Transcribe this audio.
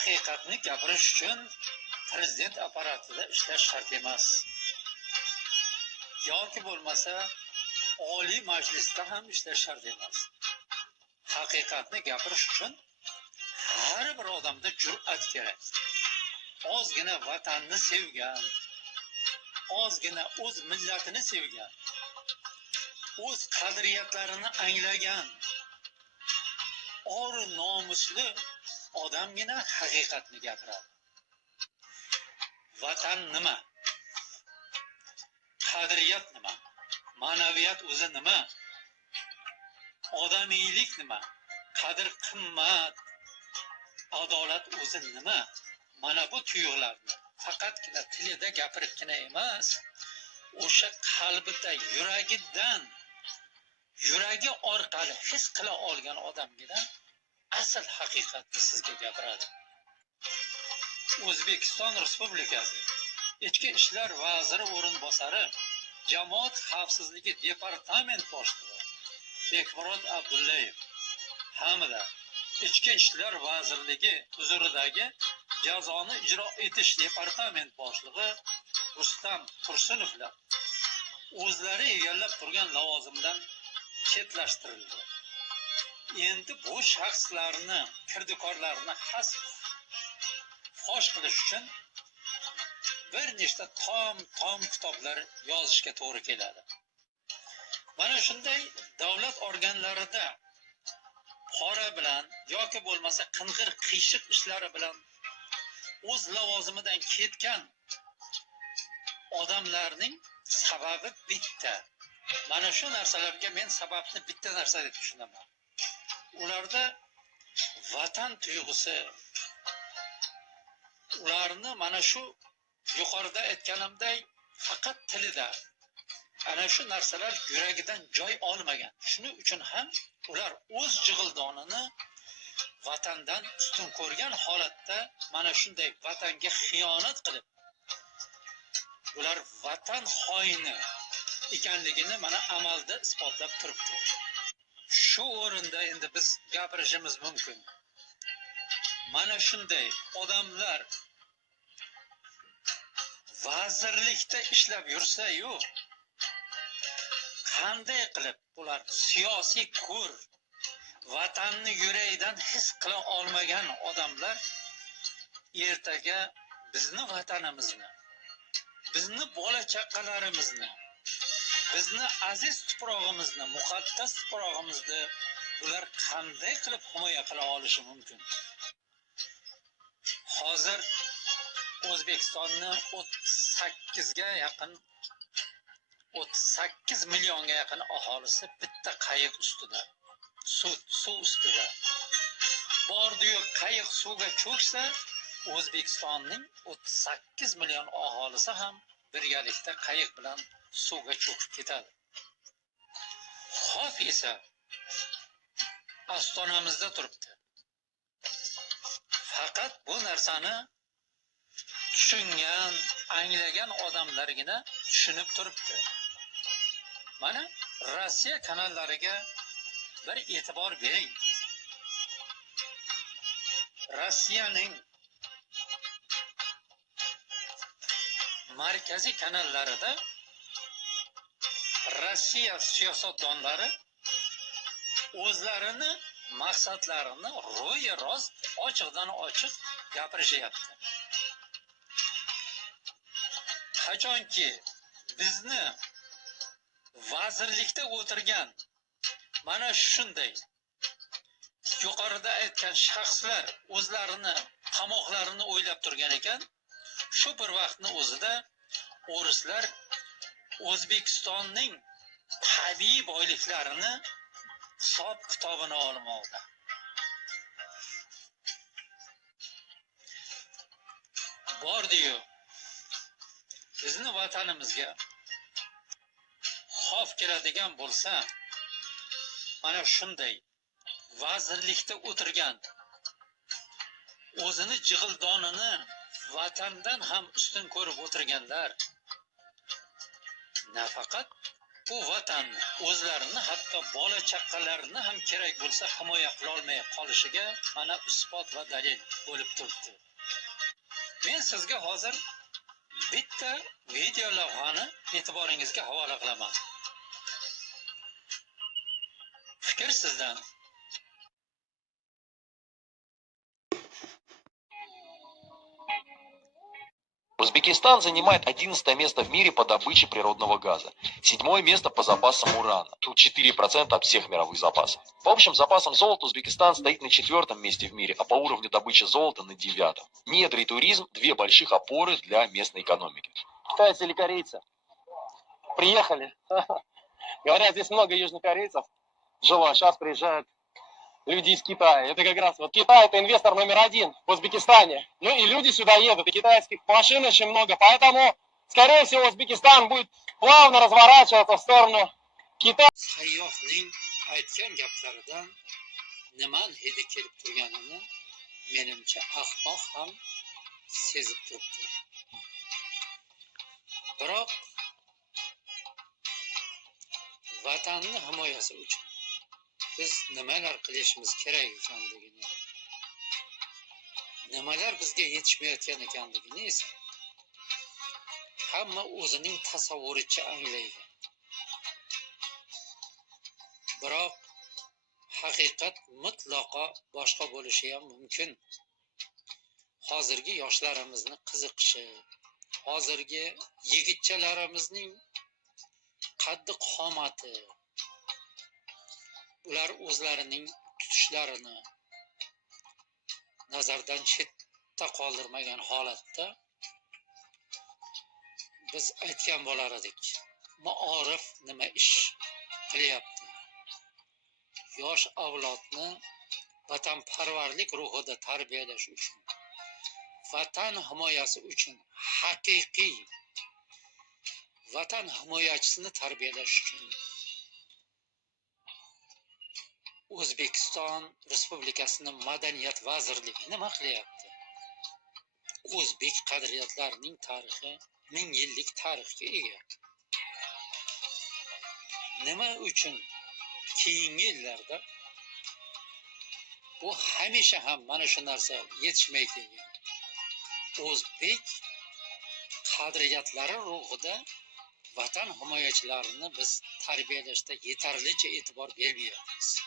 haqiqatni gapirish uchun prezident apparatida ishlash shart emas. Yoki bo'lmasa Oliy Majlisda ham ishlash shart emas. Haqiqatni gapirish uchun har bir odamda jur'at kerak. Ozgina vatanni sevgan, ozgina o'z millatini sevgan, o'z qadriyatlarini anglagan, or nomusli odamgina haqiqatni gapiradi. Vatan nima? Qadriyat nima? Ma'naviyat o'zi nima? Odamiylik nima? Qadr qimmat, adolat o'zi nima? Mana bu tuyg'ularni faqatgina tilida gapiribgina emas, o'sha qalbida, yuragi orqali his qila olgan odamgina asl haqiqatni sizga gapiradi. O'zbekiston Respublikasi Ichki ishlar vaziri o'rinbosari, Jamoat xavfsizligi departament boshlig'i Bekmurod Abdullayev hamda Ichki ishlar vazirligi huzuridagi Jazoni ijro etish departament boshlig'i Rustam Tursunovlar o'zlari egallab turgan lavozimdan chetlashtirildi. Endi bu shaxslarni, kirdikorlarni fosh qilish uchun bir nechta tom kitoblar yozishga to'g'ri keladi. Mana shunday davlat organlarida pora bilan yoki bo'lmasa qing'ir qiyshiq ishlari bilan o'z lavozimidan ketgan odamlarning sababi bitta. Mana shu narsalarga men sababni bitta narsa deb tushunaman. Ularda vatan tuyg'usi, ularni mana shu yuqorida aytganimday faqat tilida ana shu narsalar yuragidan joy olmagan. Shuning uchun ham ular o'z jig'ildonini vatandan ustun ko'rgan holatda mana shunday vatanga xiyonat qilib, ular vatan xoini ekanligini mana amalda isbotlab turibdi. Shu o'rinda endi biz gapirishimiz mumkin. Mana shunday odamlar vazirlikda ishlab yursa-yu, qanday qilib ular siyosiy ko'r, vatanni yuragidan his qila olmagan odamlar ertaga bizni vatanimizni, bizni bola chaqalarimizni, bizni aziz tuprog'imizni, muqaddas tuprog'imizni ular qanday qilib himoya qila olishi mumkin? Hozir O'zbekistonni 38 millionga yaqin aholisi bitta qayiq ustida, suv ustida. Bordi-yu qayiq suvga cho'ksa, O'zbekistonning 38 million aholisi ham birgalikda qayiq bilan suvga cho'kib ketadi. Xavf esa ostonamizda turibdi. Faqat bu narsani tushungan, anglagan odamlargina tushunib turibdi. Mana Rossiya kanallariga bir e'tibor bering. Rossiyaning markaziy kanallarida Rossiya siyosatdonlari o'zlarini maqsadlarini ro'yi rost ochiqdan ochiq gapirishyapti. Qachonki bizni vazirlikda o'tirgan mana shunday yuqorida aytgan shaxslar o'zlarini qamoqlarini o'ylab turgan ekan, shu bir vaqtni o'zida o'rislar O'zbekistonning tabiiy boyliklarini hisob kitobini olmoqda. Bordi-yu, bizni vatanimizga xavf keladigan bo'lsa, mana shunday vazirlikda o'tirgan, o'zini jig'ildonini vatandan ham ustun ko'rib o'tirganlar nafaqat bu vatanni, o'zlarini, hatto bola chaqalarini ham kerak bo'lsa himoya qilolmay qolishiga mana isbot va dalil bo'lib turibdi. Men sizga hozir bitta video lavhani e'tiboringizga havola qilaman. Fikr sizdan. Узбекистан занимает 11 место в мире по добыче природного газа, 7 место по запасам урана, тут 4% от всех мировых запасов. По общим запасам золота Узбекистан стоит на 4 месте в мире, а по уровню добычи золота на 9. Недра и туризм – две больших опоры для местной экономики. Китайцы или корейцы приехали. Говорят, здесь много южнокорейцев жило, сейчас приезжают люди из Китая. Это как раз вот Китай — это инвестор номер 1 в Узбекистане. Ну и люди сюда едут, и китайских машин очень много. Поэтому, скорее всего, Узбекистан будет плавно разворачиваться в сторону Китая. Sayyohning aytgan gaplaridan nimani hidi kelib turganini menimcha ahmoq ham sezib turibdi. Biroq vatanni himoyasi uchun biz nimalar qilishimiz kerak ekanligini, nimalar bizga yetishmayotgan ekanligini esa hamma o'zining tasavvuricha anglaydi. Biroq haqiqat mutlaqo boshqa bo'lishi ham mumkin. Hozirgi yoshlarimizni qiziqishi, hozirgi yigitchalarimizning qaddi qomati, ular o'zlarining tutishlarini nazardan chetda qoldirmagan holatda biz aytgan bo'lar edik. Maorif nima ish qilyapti? Yosh avlodni vatanparvarlik ruhida tarbiyalash uchun, vatan himoyasi uchun, haqiqiy vatan himoyachisini tarbiyalash uchun O'zbekiston Respublikasining Madaniyat vazirligi nima qilyapti? O'zbek qadriyatlarining tarixi 1000 yillik tarixga ega. Nima uchun keyingi yillarda bu hamisha ham mana shu narsa yetishmay kelgan? O'zbek qadriyatlari ruhida vatan himoyachilarini biz tarbiyalashda yetarlicha e'tibor bermayapmiz.